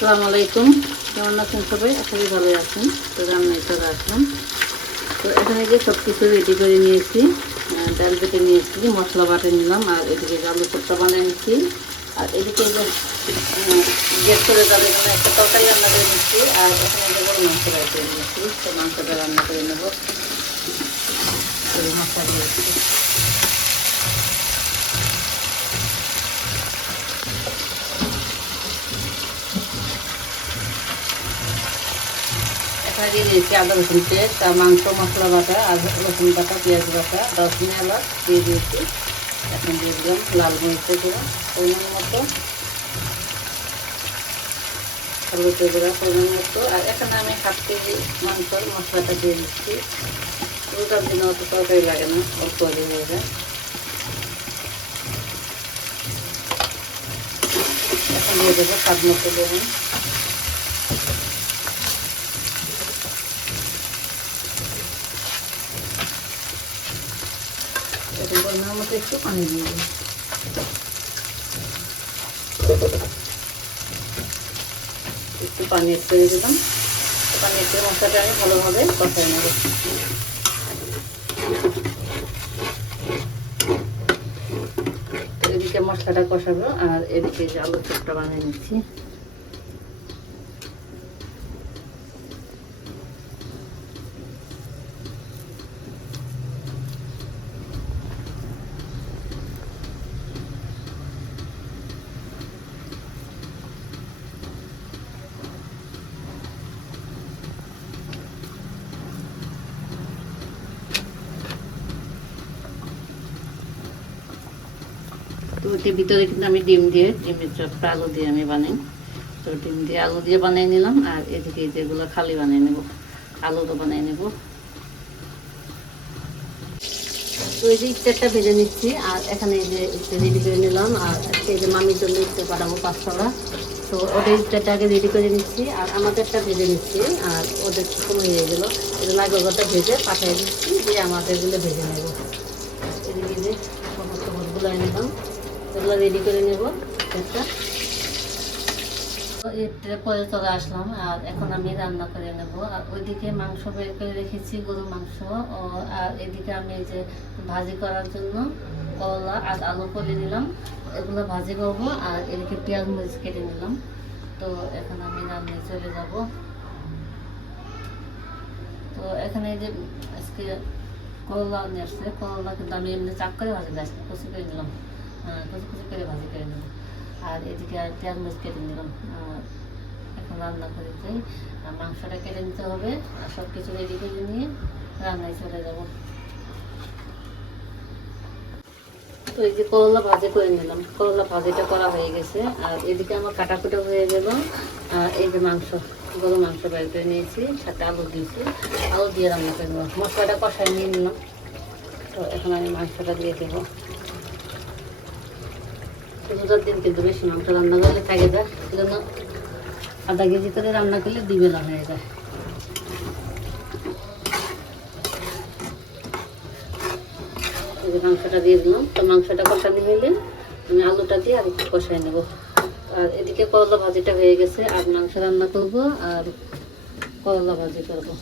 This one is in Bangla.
আসসালামু আলাইকুম, কেমন আছেন সবাই? আশা করি ভালোই আছেন। তো রান্নায় চলে আসলাম। তো এখানে যে সব কিছু রেডি করে নিয়েছি, ডাল বেটে নিয়েছি, মশলা বাটে নিলাম, আর এদিকে আলু কোপ্তা বানিয়ে নিচ্ছি। আর এদিকে যে গ্যাস করে যাবে এখানে একটা তরকারি রান্না করে নিচ্ছি, আর এখানে যে বড় মাংস রান্না করে নিচ্ছি। তো মাংসটা রান্না করে নেব, মশলা দিয়েছি। দিয়ে দিয়েছি আদা রসুন পেস্ট আর মাংস মশলা বাটা, আদা রসুন বাটা, পেঁয়াজ বাটা, দারচিনি এলাচ দিয়ে দিয়েছি। এখন দিয়ে দিলাম লাল মরিচের গুঁড়া পরিমাণ মতো, হলুদের গুঁড়া পরিমাণ মতো। আর এখানে আমি 1/2 কেজি মাংসর মশলাটা দিয়ে দিচ্ছি। পুরোটার দিনে অত তরকারি লাগে না, অল্প হয়ে যায়। এখন দিয়ে দেবো স্বাদ মতো লবণ। পরিমাণ মতো একটু পানি দিয়ে দিই। একটু পানি এড করে দিলাম। পানি এড করে মশলাটা আমি ভালোভাবে কষাই নেব। এদিকে মশলাটা কষাবো, আর এদিকে যে আলু চপটা বানিয়ে নিচ্ছি। তো ওটির ভিতরে কিন্তু আমি ডিমের চপটা আলু দিয়ে আমি বানাই। তো ডিম দিয়ে আলু দিয়ে বানিয়ে নিলাম, আর এদিকে যেগুলো খালি বানিয়ে নেব, আলু তো বানিয়ে নেব। তো এই যে ইস্টারটা ভেজে নিচ্ছি, আর এখানে এই যে ইস্টার রেডি করে নিলাম। আর এই যে মামির জন্য ইস্টার পাঠাবো 500টা। তো ওদের ইস্টারটা আগে রেডি করে নিচ্ছি, আর আমাদেরটা ভেজে নিচ্ছি। আর ওদের সময় হয়ে গেলো, এই জন্য আগেরটা ভেজে পাঠিয়ে দিচ্ছি, দিয়ে আমাদেরগুলো ভেজে নেব। এদিকে যে সমস্ত ভোটগুলো নিলাম, এগুলো রেডি করে নেব একটা। এর পরে চলে আসলাম, আর এখন আমি রান্না করে নেব। আর ওইদিকে মাংস বের করে রেখেছি, গরুর মাংস। আর এদিকে আমি এই যে ভাজি করার জন্য করলা আর আলু করে নিলাম, এগুলো ভাজি করবো। আর এদিকে পেঁয়াজ মরিচ কেটে নিলাম। তো এখন আমি রান্নায় চলে যাব। তো এখানে এই যে আজকে করলা নিয়ে আসছে, করলা কিন্তু আমি এমনি চাপ করে ভাজি নিয়ে আসছি, কুচি করে নিলাম, কুচি করে ভাজি করে নিলাম। আর এদিকে আর পেঁয়াজ মরিচ কেটে নিলাম। এখন রান্না করে যাই, মাংসটা কেটে নিতে হবে, আর সব কিছু রেডি করে নিয়ে রান্নায় চলে যাব। তো এই যে করলা ভাজি করে নিলাম, করলা ভাজিটা করা হয়ে গেছে। আর এদিকে আমার কাটাকুটা হয়ে গেল। আর এই যে মাংস, গরু মাংস বের করে নিয়েছি, সাথে আলু দিয়েছি, আলু দিয়ে রান্না করে নেব। মশলাটা কষায় নিয়ে নিলাম। তো এখন আমি মাংসটা দিয়ে দেবো। রোজার দিন কিন্তু বেশি মাংস রান্না করলে থাকে যায়, সেজন্য আধা কেজি করে রান্না করলে 2 বেলা হয়ে যায়। এই যে মাংসটা দিয়ে দিলাম। তো মাংসটা কষানো হইলে আমি আলুটা দিয়ে আর একটু কষাই নেব। আর এদিকে করলা ভাজিটা হয়ে গেছে, আর মাংস রান্না করবো আর করলা ভাজি করবো।